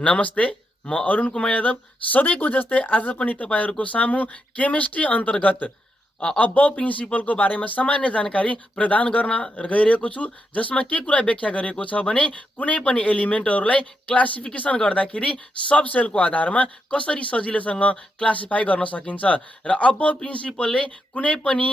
नमस्ते, म अरुण कुमार यादव सधैँको जस्तै आज पनि तपाईहरुको सामु केमिस्ट्री अन्तर्गत अबव प्रिन्सिपलको बारेमा सामान्य जानकारी प्रदान गर्न गइरहेको छु, जसमा के कुरा व्याख्या गरेको छ भने कुनै पनि एलिमेन्टहरुलाई क्लासिफिकेसन गर्दाखेरि सब सेलको आधारमा कसरी सजिलैसँग क्लासिफाई गर्न सकिन्छ र अबव प्रिन्सिपलले कुनै पनि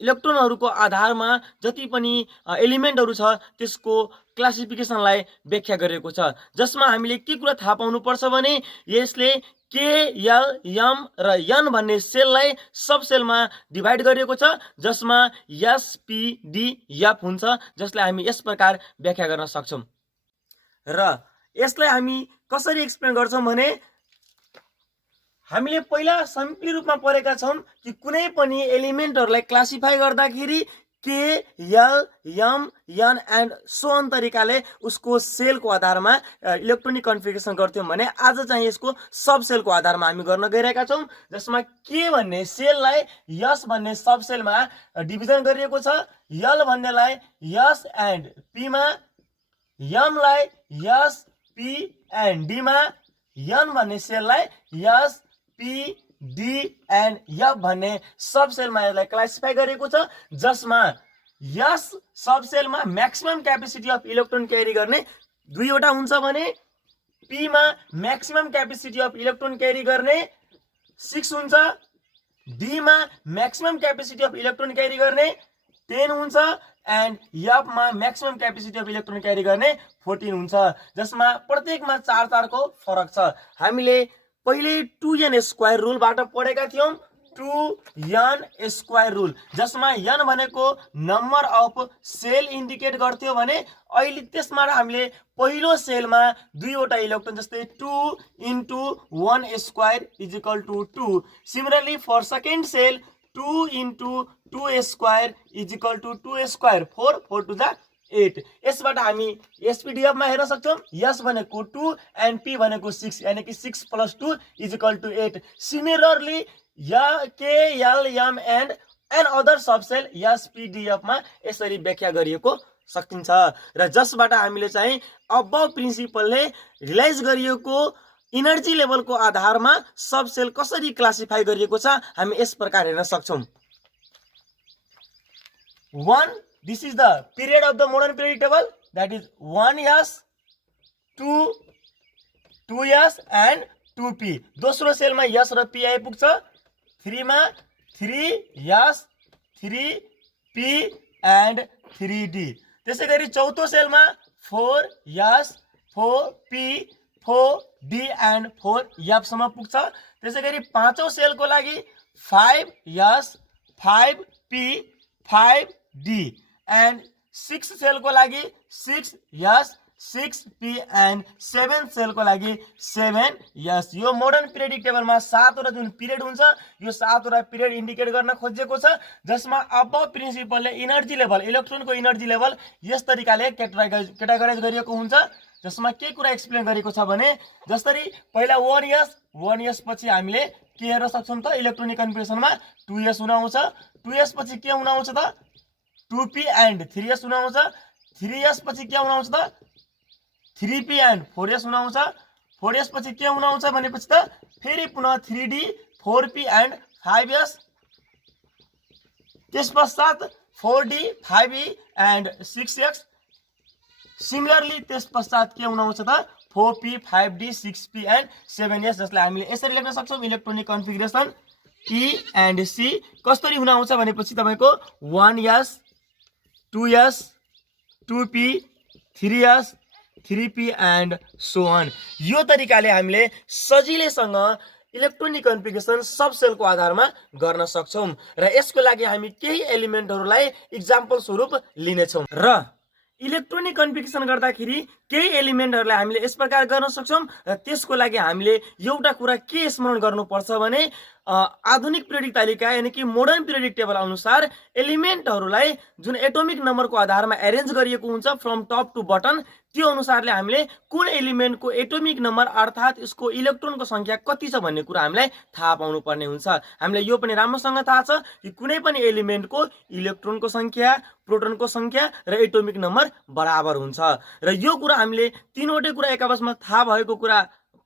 इलेक्ट्रोनहरुको आधारमा जति पनि एलिमेन्टहरु छ त्यसको क्लासिफिकेसनलाई व्याख्या गरेको छ, जसमा हामीले के कुरा थाहा पाउनु पर्छ भने यसले के, एल, एम र एन भन्ने सेललाई सब सेलमा डिभाइड गरिएको छ, जसमा एस, पी, डी, एफ हुन्छ, जसलाई हामी यस प्रकार व्याख्या गर्न सक्छौं। र यसलाई हामी कसरी एक्सप्लेन गर्छौं भने हामीले पहिला सिम्पली रूपमा पढेका छौं कि कुनै पनि एलिमेन्टहरुलाई क्लासिफाई गर्दाखेरि K, L, M, N and so on तरिकाले उसको सेलको आधारमा इलेक्ट्रोनिक कन्फिगरेसन गर्थ्यौं भने आज चाहिँ यसको सब सेलको आधारमा हामी गर्न गइरहेका छौं, जसमा के भन्ने सेललाई एस भन्ने सब सेलमा डिभिजन गरिएको छ, एल भन्नेलाई एस एन्ड पी मा, एम लाई एस, पी एन्ड डी मा, एन भन्ने सेललाई S, P, D and F भन्ने सब सेलमा यसलाई क्लासिफाई गरेको छ, जसमा यस सब सेलमा म्याक्सिमम क्यापेसिटी अफ इलेक्ट्रोन क्यारी गर्ने दुईवटा हुन्छ भने पी मा म्याक्सिमम क्यापेसिटी अफ इलेक्ट्रोन क्यारी गर्ने 6 हुन्छ, डी मा म्याक्सिमम क्यापेसिटी अफ इलेक्ट्रोन क्यारी गर्ने 10 हुन्छ एन्ड एफ मा म्याक्सिमम क्यापेसिटी अफ इलेक्ट्रोन क्यारी गर्ने 14 हुन्छ, जसमा प्रत्येकमा 4 को फरक छ। हामीले पहिले 2n स्क्वायर रुलबाट पढेका थियौं, 2n स्क्वायर रुल, जसमा n भनेको नम्बर अफ सेल इन्डिकेट गर्थ्यो भने अहिले त्यसमा हामीले पहिलो सेलमा दुईवटा इलेक्ट्रोन जस्तै 2 into 1 square is equal to 2। Similarly for second shell 2 into 2 square is equal to 2 square, 4 4 to the 8। यसबाट हामी एसपीडीएफ मा हेर्न सक्छौं, एस भनेको 2 एन्ड पी भनेको 6, यानी कि 6 + 2 is equal to 8। Similarly K, L, M and N other subshell SPDF मा यसरी व्याख्या गरिएको सकिन्छ र जसबाट हामीले चाहिँ अबव प्रिन्सिपलले रियलाइज गरिएको एनर्जी लेभलको आधारमा सब सेल कसरी क्लासिफाई गरिएको छ हामी यस प्रकार हेर्न सक्छौं। 1 This is the period of the modern periodic table, that is 1s, 2, 2s and 2p। दोस्रो सेलमा s र p आइपुग्छ, 3 मा 3s, 3p and 3d। त्यसैगरी चौथो सेलमा 4s, 4p, 4d and 4f सम्म पुग्छ। त्यसैगरी पाँचौं सेलको लागि 5s, 5p, 5d and 6 सेलको लागि 6s, 6p and 7 सेलको लागि 7s। यो मोडर्न पिरियडिक टेबलमा 7 वटा जुन पिरियड हुन्छ यो 7 वटा पिरियड इन्डिकेट गर्न खोजेको छ, जसमा अबव प्रिन्सिपलले एनर्जी लेभल, इलेक्ट्रोनको एनर्जी लेभल यस तरिकाले क्याटेगराइज गरिएको हुन्छ, जसमा के कुरा एक्सप्लेन गरेको छ भने जसरी पहिला 1s पछि हामीले के हेर्न सक्छौं त इलेक्ट्रोनिक कन्फिगरेसनमा 2s हुन आउँछ, 2s पछि के हुन आउँछ त 2p एन्ड 3s हुन आउँछ, 3s पछि के हुन आउँछ त 3p एन्ड 4s हुन आउँछ, 4s पछि के हुन आउँछ भनेपछि त फेरि पुनः 3d, 4p एन्ड 5s, त्यसपश्चात 4d, 5e and 6x। Similarly त्यसपश्चात के हुन आउँछ त 4p, 5d, 6p and 7s, जसलाई हामीले यसरी लेख्न सक्छौं electronic configuration E and C कसरी हुन आउँछ भनेपछि तपाईको 1s, 2s, 2p, 3s, 3p and so on. यो तरिकाले हामीले सजिलैसँग इलेक्ट्रोनिक कन्फिगरेसन सब सेलको आधारमा गर्न सक्छौं र यसको लागि हामी केही एलिमेन्टहरुलाई एक्जाम्पल स्वरूप लिनेछौं र इलेक्ट्रोनिक कन्फिगरेसन गर्दाखेरि केही एलिमेन्टहरुलाई हामीले यस प्रकार गर्न सक्छौं र त्यसको लागि हामीले एउटा कुरा के स्मरण गर्नुपर्छ भने आधुनिक पिरियडिक तालिका यानी कि मोडर्न पिरियडिक टेबल अनुसार एलिमेन्टहरुलाई जुन एटोमिक नम्बरको आधारमा एरेन्ज गरिएको हुन्छ फ्रम टप टु बटन त्यो अनुसारले हामीले कुन एलिमेन्टको एटोमिक नम्बर अर्थात् यसको इलेक्ट्रोनको संख्या कति छ भन्ने कुरा हामीलाई थाहा पाउनु पर्ने हुन्छ। हामीलाई यो पनि राम्रोसँग थाहा छ कि कुनै पनि एलिमेन्टको इलेक्ट्रोनको संख्या, प्रोटोनको संख्या र एटोमिक नम्बर बराबर हुन्छ। र यो कुरा हामीले तीनवटै कुरा एक आपसमा थाहा भएको कुरा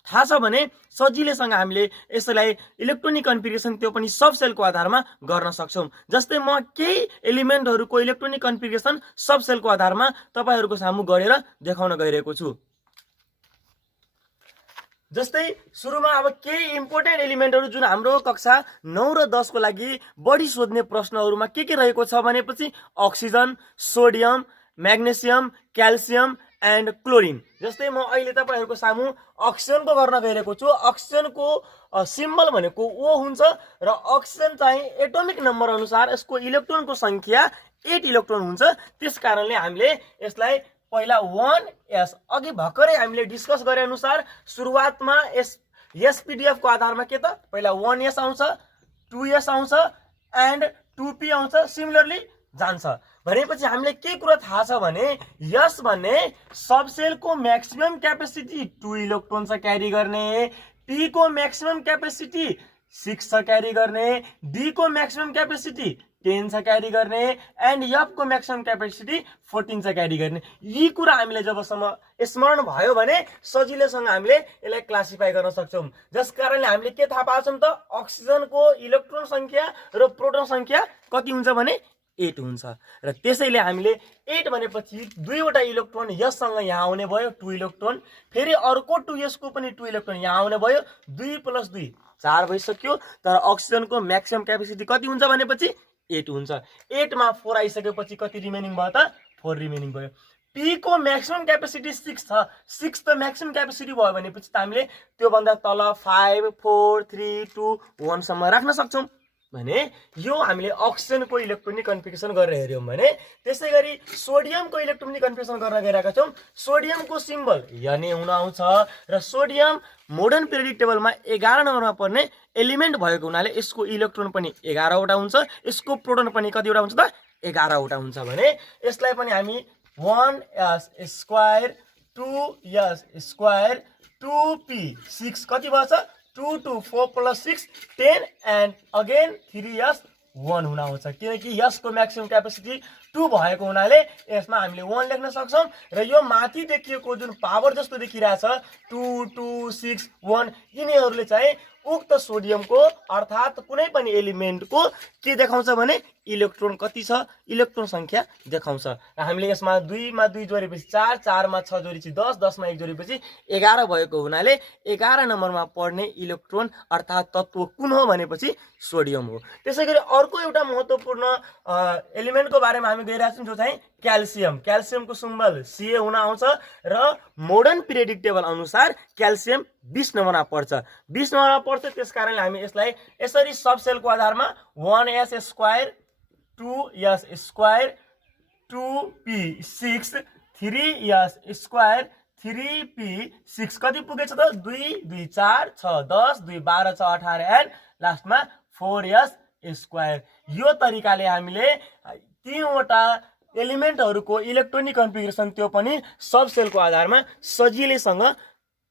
थाहा छ भने सजिलैसँग हामीले यसलाई इलेक्ट्रोनिक कन्फिगरेसन त्यो पनि सब सेलको आधारमा गर्न सक्छौं। जस्तै म केही एलिमेन्टहरूको इलेक्ट्रोनिक कन्फिगरेसन सब सेलको आधारमा तपाईहरुको सामु गरेर देखाउन गइरहेको छु। जस्तै सुरुमा अब केही इम्पोर्टेन्ट एलिमेन्टहरू जुन हाम्रो कक्षा 9 र 10 को लागि बढी सोध्ने प्रश्नहरूमा के रहेको छ भनेपछि oxygen, sodium, magnesium, calcium and chlorine. जस्तै म अहिले तपाईहरुको सामु अक्सिजनको गर्न गइरहेको छु। अक्सिजनको सिम्बल भनेको O हुन्छ र अक्सिजन चाहिँ एटोमिक नम्बर अनुसार यसको इलेक्ट्रोनको संख्या 8 इलेक्ट्रोन हुन्छ। त्यसकारणले हामीले यसलाई पहिला 1s अघि भर्खरै हामीले डिस्कस गरे अनुसार सुरुवातमा एसपीडीएफ को आधारमा के त पहिला 1s आउँछ, 2s आउँछ एन्ड 2p आउँछ, सिमिलरली जान्छ। भनेपछि हामीले के कुरा थाहा छ भने यस भन्ने सब सेलको म्याक्सिमम क्यापेसिटी 2 इलेक्ट्रोन छ क्यारी गर्ने, p को म्याक्सिमम क्यापेसिटी 6 छ क्यारी गर्ने, d को म्याक्सिमम क्यापेसिटी 10 छ क्यारी गर्ने एन्ड f को म्याक्सिमम क्यापेसिटी 14 छ क्यारी गर्ने। यी कुरा हामीले जबसम्म स्मरण भयो भने सजिलैसँग हामीले यसलाई क्लासिफाई गर्न सक्छौं। जसकारणले हामीले के थाहा पाउँछौं त अक्सिजनको इलेक्ट्रोन संख्या र प्रोटोन संख्या कति हुन्छ भने 8 हुन्छ। र त्यसैले हामीले 8 भनेपछि दुईवटा इलेक्ट्रोन यससँग यहाँ आउने भयो 2 इलेक्ट्रोन, फेरि अर्को 2s को पनि 2 इलेक्ट्रोन यहाँ आउने भयो, 2 + 2 4 भइसक्यो। तर अक्सिजनको म्याक्सिमम क्यापेसिटी कति हुन्छ भनेपछि 8 हुन्छ। 8 मा 4 आइसकेपछि कति रिमेनिङ भयो त 4 रिमेनिङ भयो। p को म्याक्सिमम क्यापेसिटी 6 छ, 6 त म्याक्सिमम क्यापेसिटी भयो भनेपछि त हामीले त्यो भन्दा तल 5 4 3 2 1 सम्म राख्न सक्छौं। भने यो हामीले अक्सिजनको इलेक्ट्रोनिक कन्फिगरेसन गरेर हेर्यौं भने त्यसैगरी सोडियमको इलेक्ट्रोनिक कन्फिगरेसन गर्न गइरहेका छौं। सोडियमको सिम्बल Na हुन आउँछ र सोडियम मोडर्न पिरियोडिक टेबलमा 11 नम्बरमा पर्ने एलिमेन्ट भएको हुनाले यसको इलेक्ट्रोन पनि 11 वटा हुन्छ, यसको प्रोटोन पनि कतिवटा हुन्छ त 11 वटा हुन्छ। भने यसलाई पनि हामी 1s² 2s² 2p 6 कति भएछ 2 2 4 + 6 10 एन्ड अगेन 3s 1 हुन आउँछ। किनकि यसको म्याक्सिमम क्यापेसिटी 2 भएको हुनाले यसमा हामीले 1 लेख्न सक्छौं। र यो माथि देखिएको जुन पावर जस्तो देखिरहेछ 2 2 6 1 यिनीहरूले चाहिँ उक्त सोडियमको अर्थात् कुनै पनि एलिमेन्टको के देखाउँछ भने इलेक्ट्रोन कति छ, इलेक्ट्रोन संख्या देखाउँछ। र हामीले यसमा 2 मा 2 जोडेपछि 4, 4 मा 6 जोडेपछि 10, 10 मा 1 जोडेपछि 11 भएको हुनाले 11 नम्बरमा पर्ने इलेक्ट्रोन अर्थात् तत्व कुन हो भनेपछि सोडियम हो। त्यसैगरी अर्को एउटा महत्त्वपूर्ण एलिमेन्टको बारेमा हामी गइरहेछौं जो चाहिँ क्याल्सियम। क्याल्सियमको सिम्बल Ca हुन आउँछ र मोडर्न पिरियोडिक टेबल अनुसार क्याल्सियम 20 नम्बरमा पर्छ। 20 नम्बरमा पर्छ त्यसकारणले हामी यसलाई यसरी सब सेलको आधारमा 1s² 2s² 2p 6 3s² 3p 6 कति पुगेछ त 2 2 4 6 10 2 12 6 18 एन्ड लास्टमा 4s²। यो तरिकाले हामीले तीनवटा एलिमेन्टहरूको इलेक्ट्रोनिक कन्फिगरेसन त्यो पनि सब सेलको आधारमा सजिलैसँग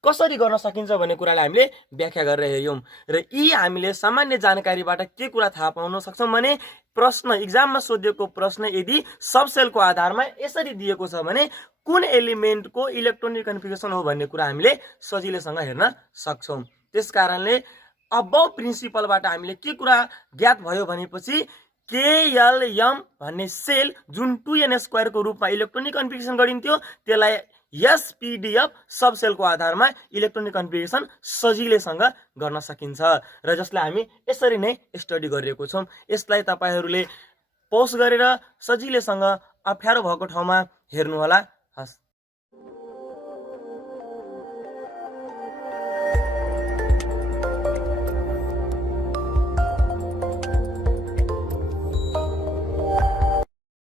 कसरी गर्न सकिन्छ भन्ने कुरालाई हामीले व्याख्या गरेर हेर्यौं। र यी हामीले सामान्य जानकारीबाट के कुरा थाहा पाउन सक्छौं भने प्रश्न एक्जाममा सोधिएको प्रश्न यदि सब सेलको आधारमा यसरी दिएको छ भने कुन एलिमेन्टको इलेक्ट्रोनिक कन्फिगरेसन हो भन्ने कुरा हामीले सजिलैसँग हेर्न सक्छौं। त्यसकारणले अबव प्रिन्सिपलबाट हामीले के कुरा ज्ञात भयो भनेपछि KLM भन्ने सेल जुन 2n² को रूपमा इलेक्ट्रोनिक कन्फिगरेसन गरिन्थ्यो त्यसलाई SPDF सब सेलको आधारमा इलेक्ट्रोनिक कन्फिगरेसन सजिलैसँग गर्न सकिन्छ र जसलाई हामी यसरी नै स्टडी गरिरहेको छौं। यसलाई तपाईहरूले पौज गरेर सजिलैसँग अप्ठ्यारो भएको ठाउँमा हेर्नु होला। हस्।